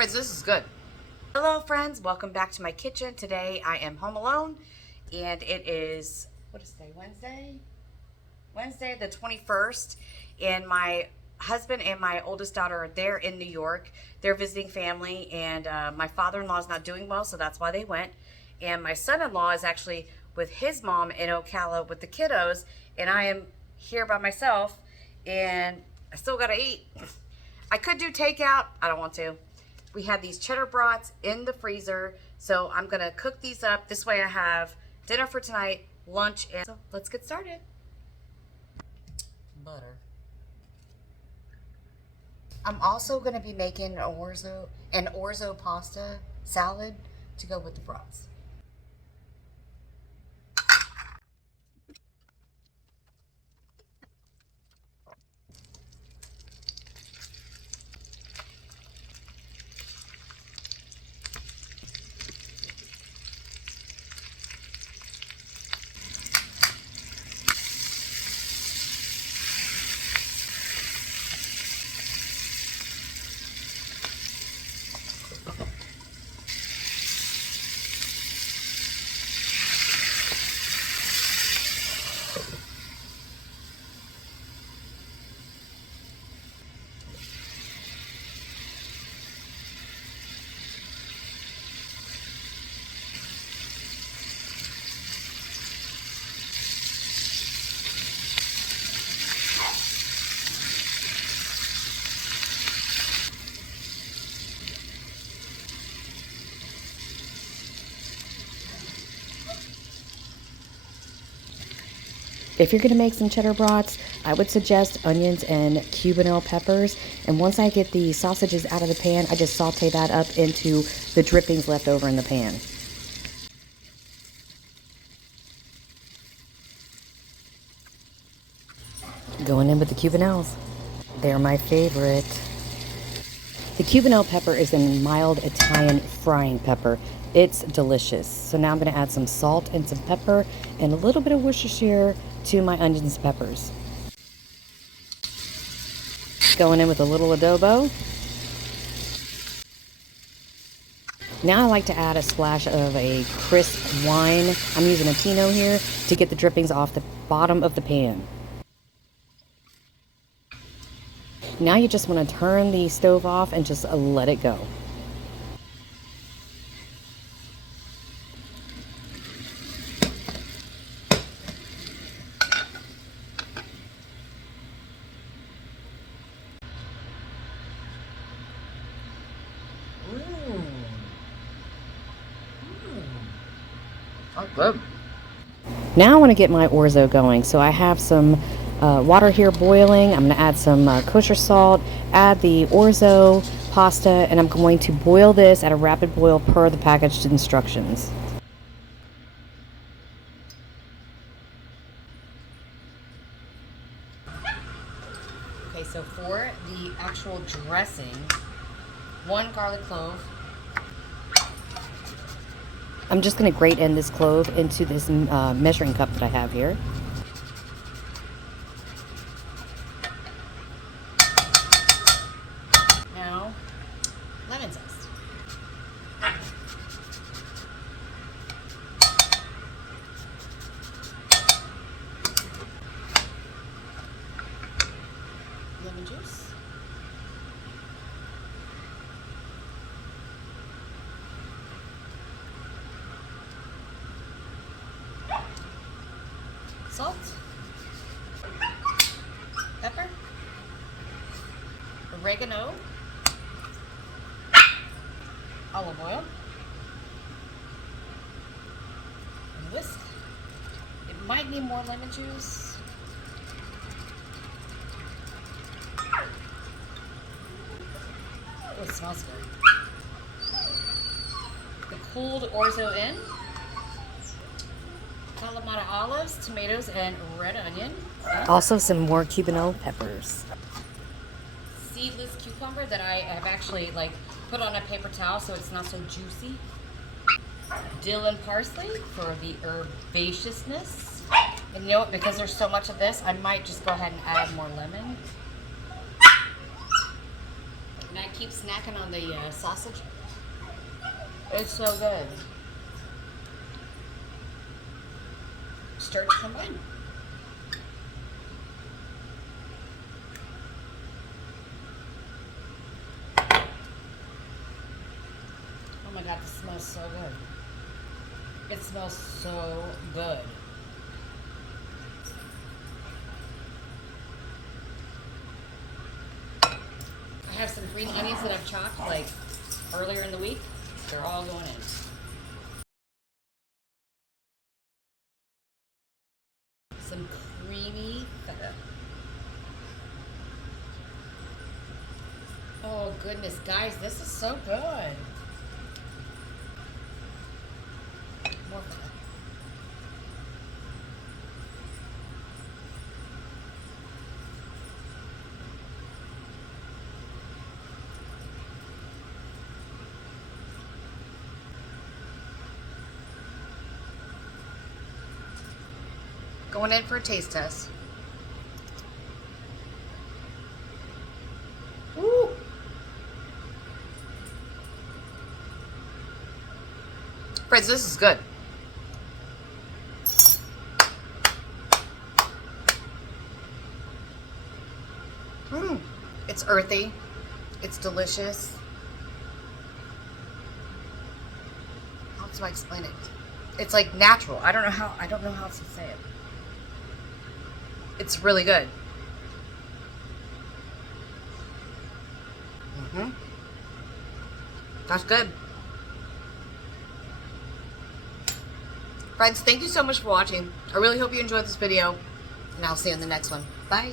Friends, this is good. Hello friends, welcome back to my kitchen. Today I am home alone and it is, what is today, Wednesday the 21st, and my husband and my oldest daughter are there in New York. They're visiting family, and my father-in-law is not doing well, so that's why they went. And my son-in-law is actually with his mom in Ocala with the kiddos, and I am here by myself, and I still gotta eat. I could do takeout, I don't want to. We have these cheddar brats in the freezer, so I'm gonna cook these up. This way I have dinner for tonight, lunch, and so let's get started. Butter. I'm also gonna be making an Orzo pasta salad to go with the brats. If you're going to make some cheddar brats, I would suggest onions and Cubanelle peppers. And once I get the sausages out of the pan, I just saute that up into the drippings left over in the pan. Going in with the Cubanelles. They're my favorite. The Cubanelle pepper is a mild Italian frying pepper. It's delicious. So now I'm going to add some salt and some pepper and a little bit of Worcestershire to my onions and peppers. Going in with a little adobo. Now I like to add a splash of a crisp wine. I'm using a Pinot here to get the drippings off the bottom of the pan. Now you just want to turn the stove off and just let it go. Good. Now I want to get my orzo going. So I have some water here boiling. I'm going to add some kosher salt, add the orzo pasta, and I'm going to boil this at a rapid boil per the packaged instructions. Okay, so for the actual dressing, 1 garlic clove. I'm just going to grate in this clove into this measuring cup that I have here. Now, lemon zest. Lemon juice. Salt, pepper, oregano, olive oil, and whisk. It might need more lemon juice. Oh, it smells good. The cooled orzo in. Kalamata olives, tomatoes, and red onion. Also some more Cubanelle peppers. Seedless cucumber that I have actually put on a paper towel so it's not so juicy. Dill and parsley for the herbaceousness. And you know what, because there's so much of this, I might just go ahead and add more lemon. And I keep snacking on the sausage. It's so good. Stir to combine. Oh my God, this smells so good. It smells so good. I have some green onions that I've chopped like earlier in the week. They're all going in. Some creamy feta. Oh goodness, guys, this is so good. More feta. Going in for a taste test. Woo! Friends, this is good. It's earthy. It's delicious. How do I explain it? It's like natural. I don't know how else to say it. It's really good. That's good. Friends, thank you so much for watching. I really hope you enjoyed this video, and I'll see you in the next one. Bye.